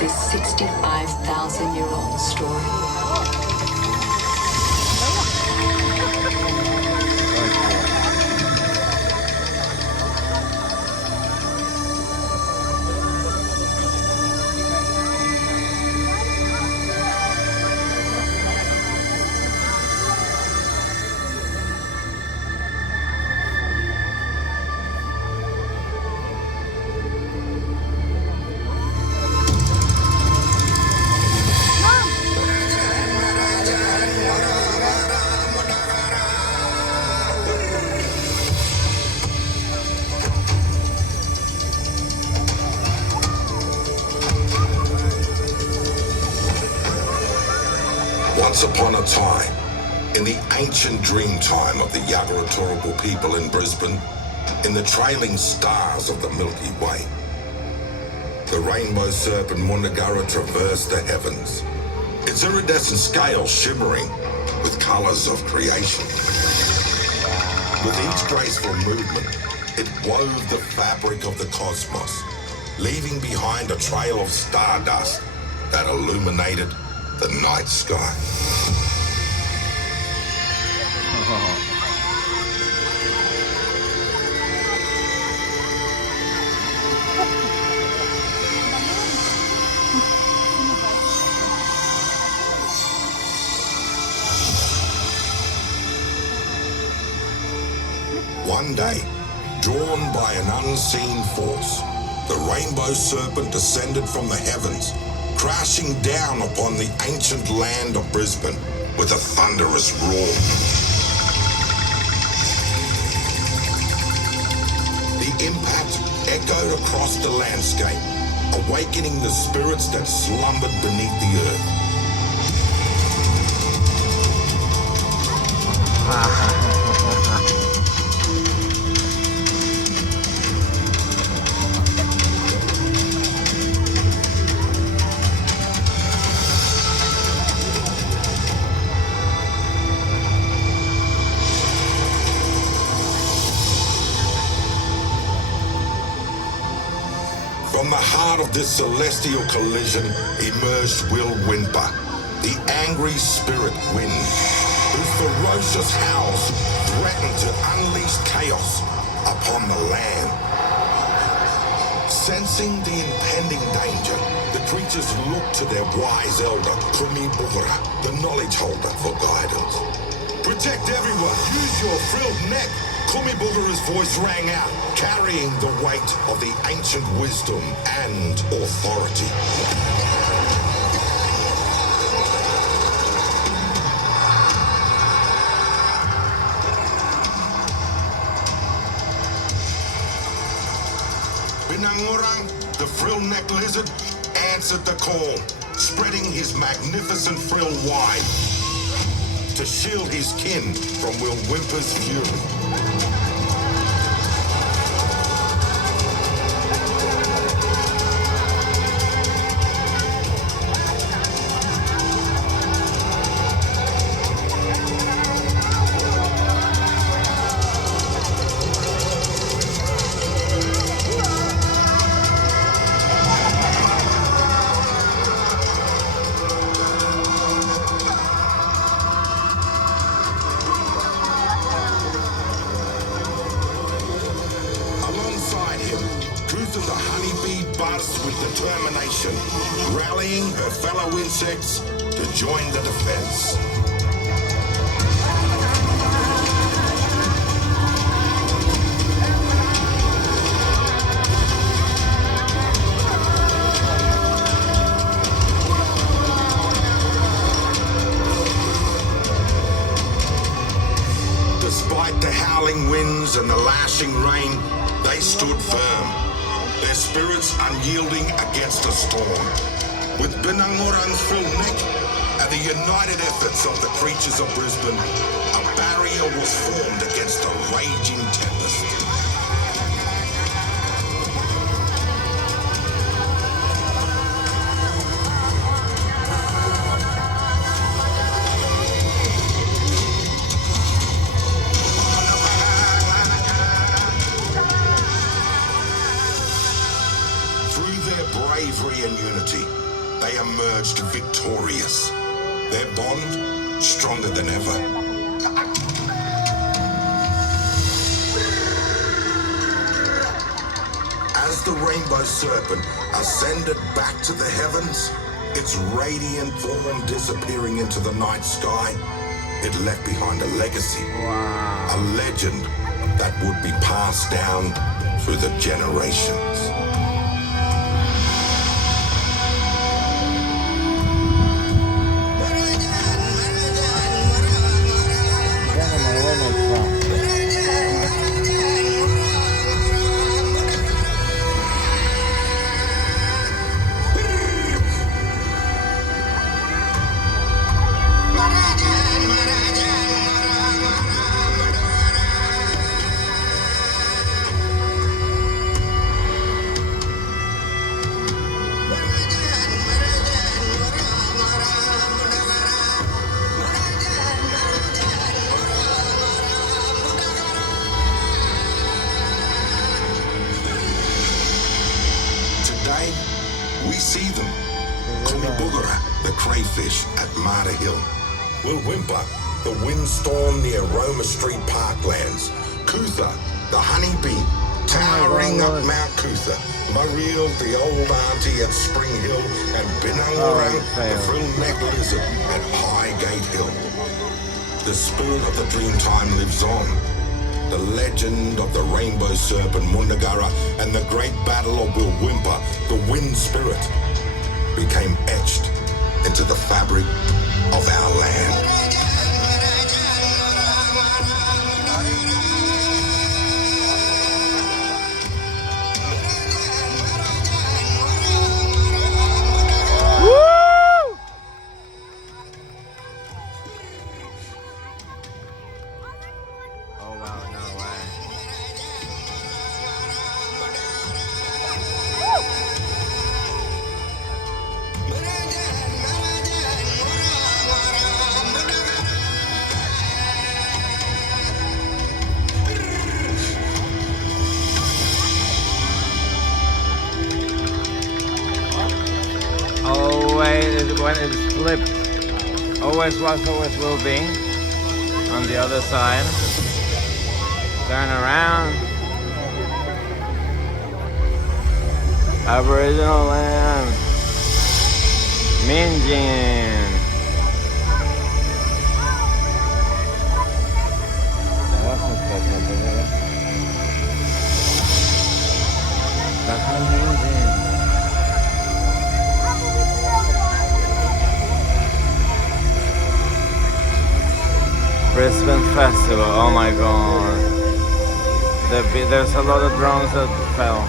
this 65,000-year-old story. Once upon a time, in the ancient dream time of the Yagaratorable people in Brisbane, in the trailing stars of the Milky Way, the rainbow serpent Mundagara traversed the heavens, its iridescent scales shimmering with colors of creation. With each graceful movement, it wove the fabric of the cosmos, leaving behind a trail of stardust that illuminated the night sky. One day, drawn by an unseen force, the rainbow serpent descended from the heavens, crashing down upon the ancient land of Brisbane with a thunderous roar. The impact echoed across the landscape, awakening the spirits that slumbered beneath the earth. From the heart of this celestial collision emerged Will Wimper, the angry spirit wind, whose ferocious howls threatened to unleash chaos upon the land. Sensing the impending danger, the creatures looked to their wise elder, Kumi Bugura, the knowledge holder, for guidance. Protect everyone, use your frilled neck. Kumi Bugura's voice rang out, carrying the weight of the ancient wisdom and authority. Binangurang, the frill-necked lizard, answered the call, spreading his magnificent frill wide to shield his kin from Will Wimper's fury. With determination, rallying her fellow insects to join the defense. Despite the howling winds and the lashing rain, they stood firm, their spirits unyielding against a storm. With Binangurang's full neck and the united efforts of the creatures of Brisbane, a barrier was formed against a raging tempest. Bravery and unity, they emerged victorious. Their bond stronger than ever. As the rainbow serpent ascended back to the heavens, its radiant form disappearing into the night sky, it left behind a legacy, a legend that would be passed down through the generations. Today, we see them. Kumibugura, the crayfish at Marta Hill. Will Whimper, the windstorm near Roma Street Parklands. Kutha, the honeybee, towering up Mount Kutha. Mariel, the old auntie at Spring Hill. And Binangarang, the frill-necked lizard at Highgate Hill. The spirit of the Dreamtime lives on. The legend of the rainbow serpent Mundagara and the great battle of Will Whimper, the wind spirit, became etched into the fabric of our land. When it's flipped, always was, always will be. On the other side, turn around. Aboriginal land, Minjin. Brisbane Festival, oh my god. There's a lot of drones that fell.